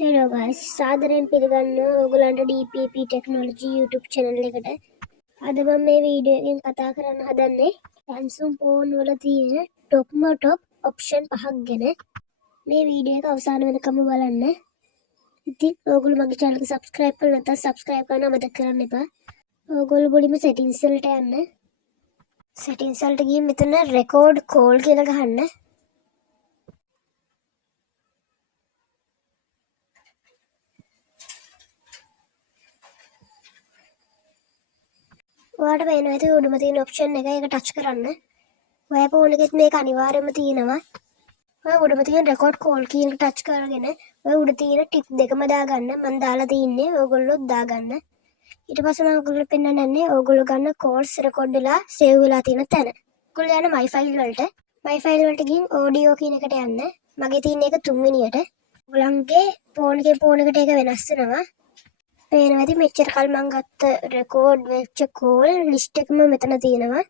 Hello guys, සාදරයෙන් පිළිගන්නවා ඔයගොල්ලන්ට DPP Technology YouTube channel එකට. අද මම මේ වීඩියෝ එකෙන් කතා කරන්න හදන්නේ Samsung phone වල තියෙන top option පහක් ගැන. මේ වීඩියෝ එක අවසාන වෙනකම් බලන්න. ඉතින් ඔයගොල්ලෝ මගේ channel එක subscribe කරලා නැත්නම් subscribe කරන්න අමතක කරන්න එපා. ඔයගොල්ලෝ මුලින්ම settings වලට යන්න. settings වලට ගිහින් මෙතන record call කියලා ගහන්න. ඔයාලට පේනවා ඇති උඩම තියෙන option එක ඒක touch කරන්න. ඔයා ෆෝන් එකෙත් මේක අනිවාර්යයෙන්ම තියෙනවා. ඔය උඩම තියෙන record call කියන එක touch කරගෙන ඔය උඩ තියෙන tip දෙකම දාගන්න. මම දාලා තින්නේ ඕගොල්ලොත් දාගන්න. ඊට පස්සේ මම ඔයගොල්ලෝ පෙන්නන්නේ ඕගොල්ලෝ ගන්න calls record වෙලා save වෙලා තියෙන තැන. ඔයගොල්ලෝ යන my file වලට. my file වලට ගිහින් audio කියන එකට යන්න. මගේ තියෙන එක 3 වෙනියට. ඔයගොල්ලන්ගේ ෆෝන් එකට ඒක වෙනස් වෙනවා. පේනවා ඇති මෙච්චර කල් මම ගත්ත record වෙච්ච call list එකම මෙතන තියෙනවා.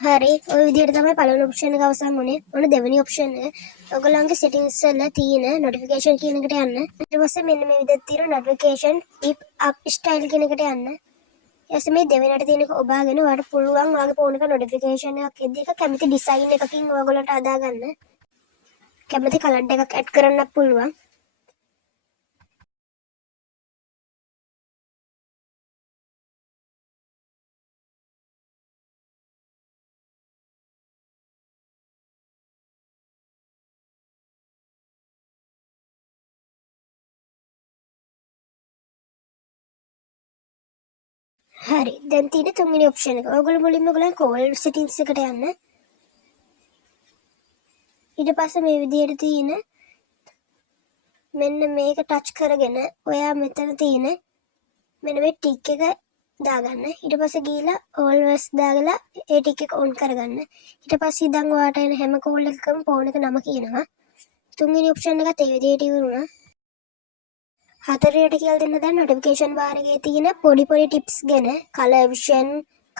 හරි ඔය විදිහට තමයි පළවෙනි ඔප්ෂන් එක අවසන් වුනේ. ඔන්න දෙවෙනි ඔප්ෂන් එක. ඔයගොල්ලන්ගේ settings වල තියෙන notification කියන එකට යන්න. ඊට පස්සේ මෙන්න මේ විදිහට තියෙන notification tip up style කියන එකට යන්න. ඊට මේ දෙවෙනියට තියෙන එක ඔබාගෙන ඔයාලට පුළුවන් ඔයාගේ ෆෝන් එක notification එකක් එද්දි එක කැමති design එකකින් ඔයගොල්ලන්ට හදාගන්න. කැමති colour එකක් add කරන්නත් පුළුවන්. හරි දැන් තියෙන තුන්වෙනි ඔප්ෂන් එක. ඔයගොල්ලෝ මුලින්ම ඔයගොල්ලන් call settings එකට යන්න. ඊට පස්සේ මේ විදිහට තියෙන මෙන්න මේක ටච් කරගෙන ඔයා මෙතන තියෙන මෙන්න මේ ටික් එක දාගන්න. ඊට පස්සේ ගිහලා always දාගලා ඒ ටික් එක on කරගන්න. ඊට පස්සේ ඉඳන් ඔයාට එන හැම කෝල් එකකම ෆෝන් එක නම කියනවා. තුන්වෙනි ඔප්ෂන් එකත් ඒ විදිහට ඉවරුණා. හතරට කියලා දෙන්න දැන් notification bar එකේ තියෙන පොඩි tips ගැන color vision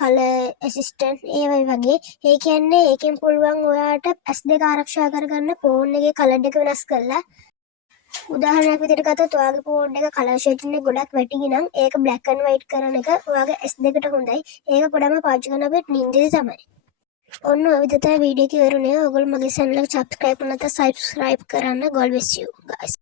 color assistant ඒ වගේ. ඒ කියන්නේ ඒකෙන් පුළුවන් ඔයාට S2 ආරක්ෂා කරගන්න ෆෝන් එකේ color එක වෙනස් කරලා. උදාහරණයක් විදිහට ගත්තොත් ඔයාගේ ෆෝන් එක color shading එක ගොඩක් වැටියි නම් ඒක black and white කරන එක ඔයාගේ S2ට හොඳයි. ඒක ගොඩම පාවිච්චි කරන අපේ නින්දේ තමයි. ඔන්න ඔය විදිහට වීඩියෝ එක ඉවරුනේ. ඔයගොල්ලෝ මගේ channel එක subscribe කරලා නැත්නම් subscribe කරන්න. God bless you guys.